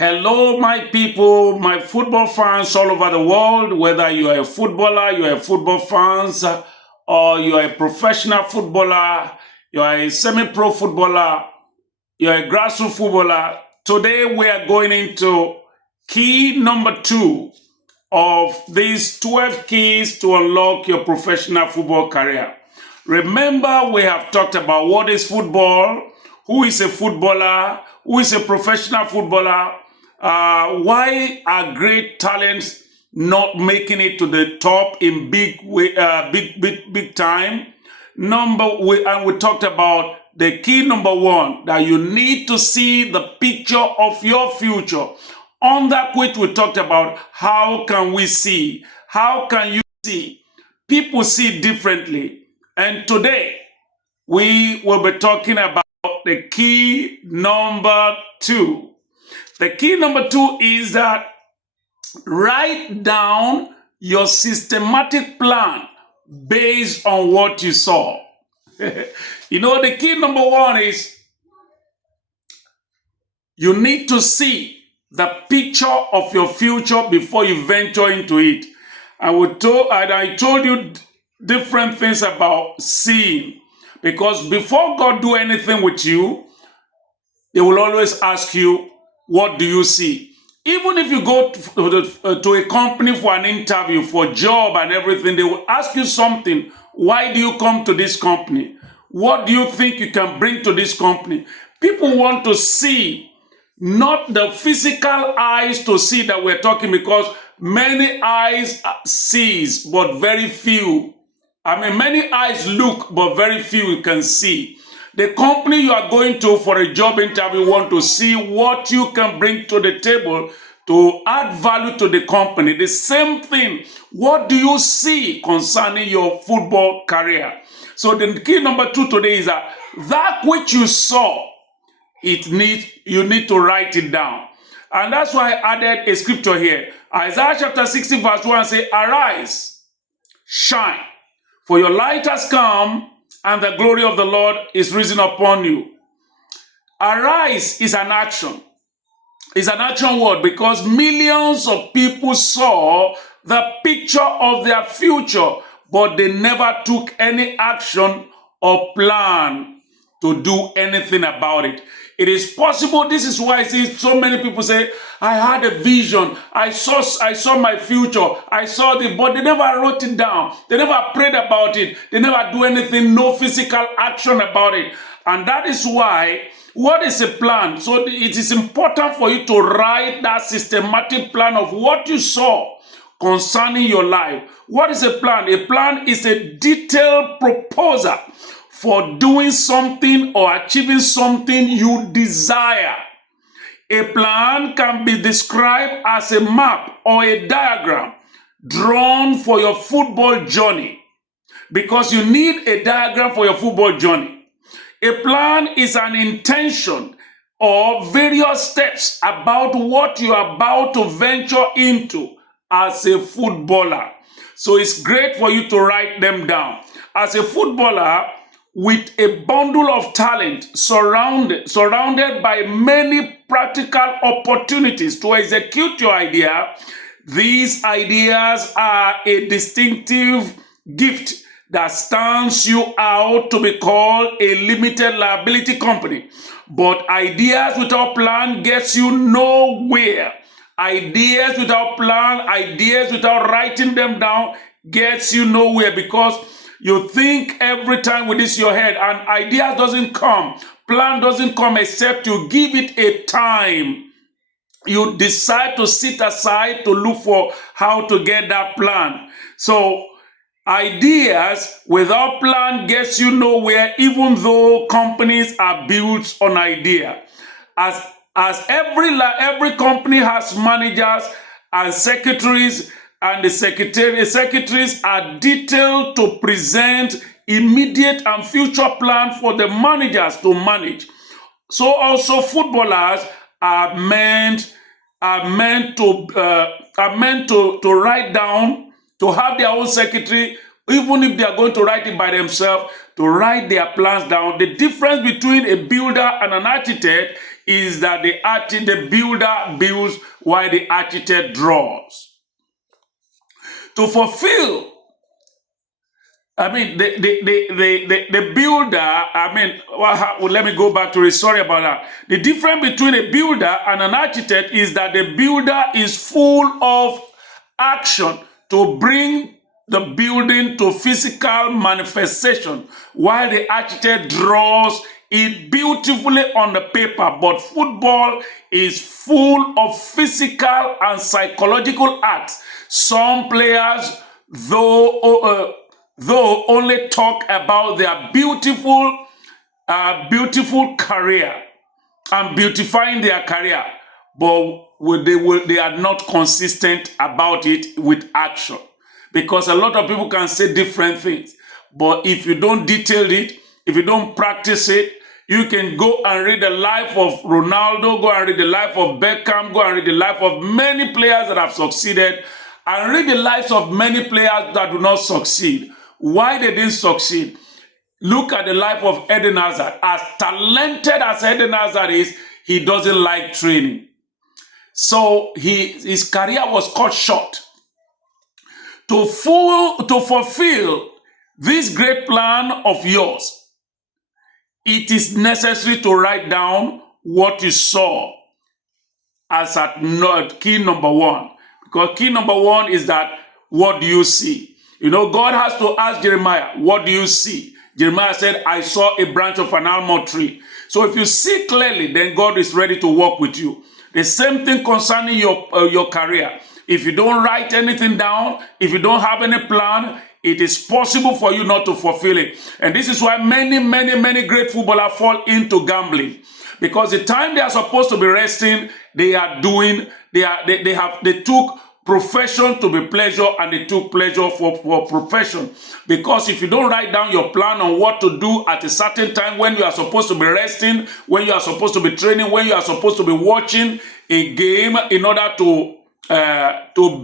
Hello, my people, my football fans all over the world, whether you are a footballer, you are a football fans, or you are a professional footballer, you are a semi-pro footballer, you are a grassroots footballer. Today we are going into key number 2 of these 12 keys to unlock your professional football career. Remember, we have talked about what is football, who is a footballer, who is a professional footballer, why are great talents not making it to the top in big time? And we talked about the key number 1, that you need to see the picture of your future. On that which we talked about, how can we see? How can you see? People see differently. And today, we will be talking about the key number 2. The key number 2 is that write down your systematic plan based on what you saw. The key number 1 is you need to see the picture of your future before you venture into it. I told you different things about seeing, because before God do anything with you, they will always ask you, what do you see? Even if you go to a company for an interview, for a job and everything, they will ask you something. Why do you come to this company? What do you think you can bring to this company? People want to see, not the physical eyes to see that we're talking, because many eyes sees, but very few. Many eyes look, but very few can see. The company you are going to for a job interview want to see what you can bring to the table to add value to the company. The same thing. What do you see concerning your football career? So the key number 2 today is that which you saw, you need to write it down. And that's why I added a scripture here. Isaiah chapter 60 verse 1 says, "Arise, shine, for your light has come, and the glory of the Lord is risen upon you." Arise is an action. It's an action word, because millions of people saw the picture of their future, but they never took any action or plan to do anything about it. It is possible. This is why I see so many people say, I had a vision. I saw my future. But they never wrote it down. They never prayed about it. They never do anything, no physical action about it. And that is why, what is a plan? So it is important for you to write that systematic plan of what you saw concerning your life. What is a plan? A plan is a detailed proposal for doing something or achieving something you desire. A plan can be described as a map or a diagram drawn for your football journey, because you need a diagram for your football journey. A plan is an intention or various steps about what you are about to venture into as a footballer. So it's great for you to write them down. As a footballer, with a bundle of talent, surrounded by many practical opportunities to execute your idea, these ideas are a distinctive gift that stands you out to be called a limited liability company. But ideas without plan gets you nowhere. Ideas without plan, ideas without writing them down gets you nowhere, because you think every time with this your head, and idea doesn't come, plan doesn't come, except you give it a time. You decide to sit aside to look for how to get that plan. So ideas without plan gets you nowhere, even though companies are built on idea. As every company has managers and secretaries, and the secretaries are detailed to present immediate and future plan for the managers to manage. So also footballers are meant to write down, to have their own secretary, even if they are going to write it by themselves, to write their plans down. The difference between a builder and an architect is that the builder builds while the architect draws. To fulfill, the builder, let me go back to it. Sorry about that. The difference between a builder and an architect is that the builder is full of action to bring the building to physical manifestation, while the architect draws it beautifully on the paper. But football is full of physical and psychological acts. Some players, though only talk about their beautiful career and beautifying their career, but they are not consistent about it with action. Because a lot of people can say different things, but if you don't detail it, if you don't practice it, you can go and read the life of Ronaldo, go and read the life of Beckham, go and read the life of many players that have succeeded, and read the lives of many players that do not succeed. Why they didn't succeed? Look at the life of Eden Hazard. As talented as Eden Hazard is, he doesn't like training. So his career was cut short. To fulfill this great plan of yours, it is necessary to write down what you saw as at key number one. Because key number one is that, what do you see? God has to ask Jeremiah, what do you see? Jeremiah said, I saw a branch of an almond tree. So if you see clearly, then God is ready to work with you. The same thing concerning your career. If you don't write anything down, if you don't have any plan, it is possible for you not to fulfill it. And this is why many great footballers fall into gambling. Because the time they are supposed to be resting, they took profession to be pleasure, and they took pleasure for profession. Because if you don't write down your plan on what to do at a certain time, when you are supposed to be resting, when you are supposed to be training, when you are supposed to be watching a game in order to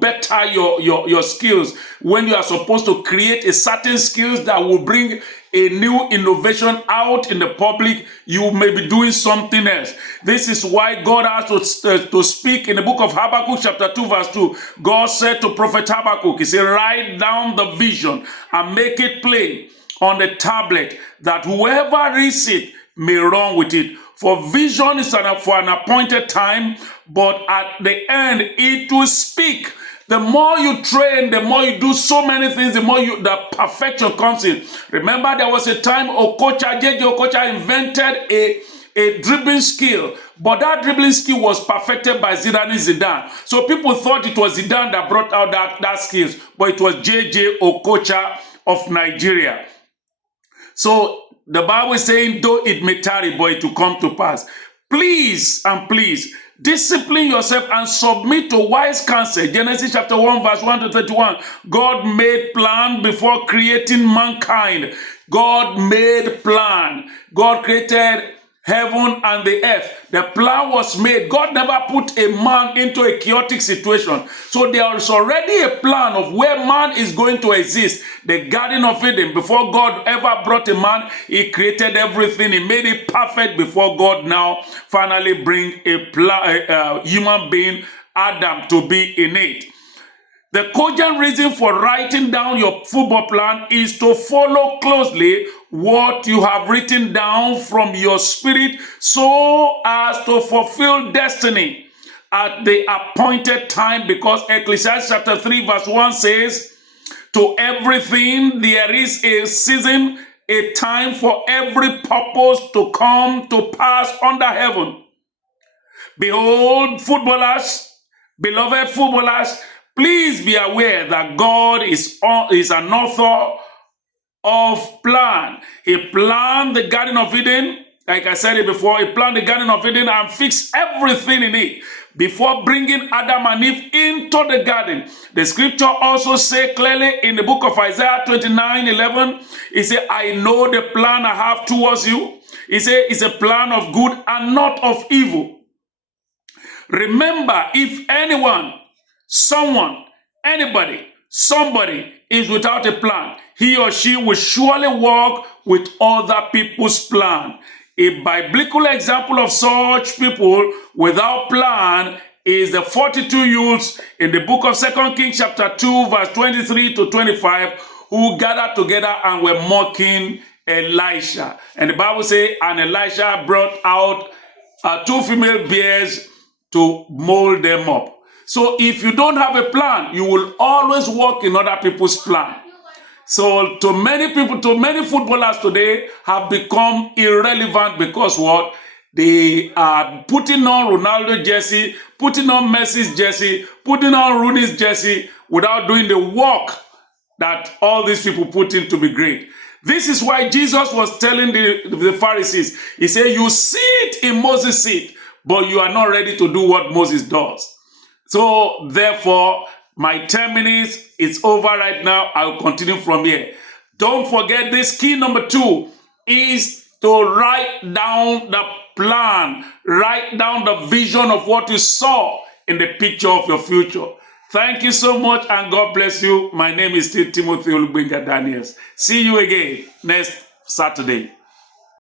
better your skills, when you are supposed to create a certain skills that will bring a new innovation out in the public, you may be doing something else. This is why God has to speak in the book of Habakkuk chapter 2 verse 2. God said to prophet Habakkuk, he said, write down the vision and make it plain on the tablet, that whoever reads it may run with it. For vision is for an appointed time, but at the end it will speak. The more you train, the more you do so many things, the more the perfection comes in. Remember, there was a time J.J. Okocha invented a dribbling skill, but that dribbling skill was perfected by Zidane. So people thought it was Zidane that brought out that skills, but it was J.J. Okocha of Nigeria. So the Bible is saying, though it may tarry, but it will come to pass. Please and please, discipline yourself and submit to wise counsel. Genesis chapter 1 verse 1 to 31. God made plan before creating mankind. God made plan. God created heaven and the earth. The plan was made. God never put a man into a chaotic situation. So there is already a plan of where man is going to exist. The Garden of Eden, before God ever brought a man, he created everything. He made it perfect before God now finally bring a human being, Adam, to be in it. The cogent reason for writing down your football plan is to follow closely what you have written down from your spirit, so as to fulfill destiny at the appointed time. Because Ecclesiastes chapter 3 verse 1 says, to everything there is a season, a time for every purpose to come to pass under heaven. Behold, footballers, beloved footballers, please be aware that God is an author of plan. He planned the Garden of Eden, like I said it before, he planned the Garden of Eden and fixed everything in it before bringing Adam and Eve into the garden. The scripture also says clearly in the book of Isaiah 29:11, it says, I know the plan I have towards you. It says it's a plan of good and not of evil. Remember, if anyone, someone, anybody, somebody is without a plan, he or she will surely walk with other people's plan. A biblical example of such people without plan is the 42 youths in the book of 2 Kings chapter 2 verse 23 to 25 who gathered together and were mocking Elisha. And the Bible says, and Elisha brought out 2 female bears to mold them up. So if you don't have a plan, you will always walk in other people's plan. So to many people, to many footballers today have become irrelevant because what? They are putting on Ronaldo jersey, putting on Messi's jersey, putting on Rooney's jersey without doing the work that all these people put in to be great. This is why Jesus was telling the Pharisees, he said, you sit in Moses' seat, but you are not ready to do what Moses does. So therefore, my 10 minutes is over right now. I will continue from here. Don't forget this key number 2 is to write down the plan. Write down the vision of what you saw in the picture of your future. Thank you so much and God bless you. My name is still Timothy Olugbenga Daniels. See you again next Saturday.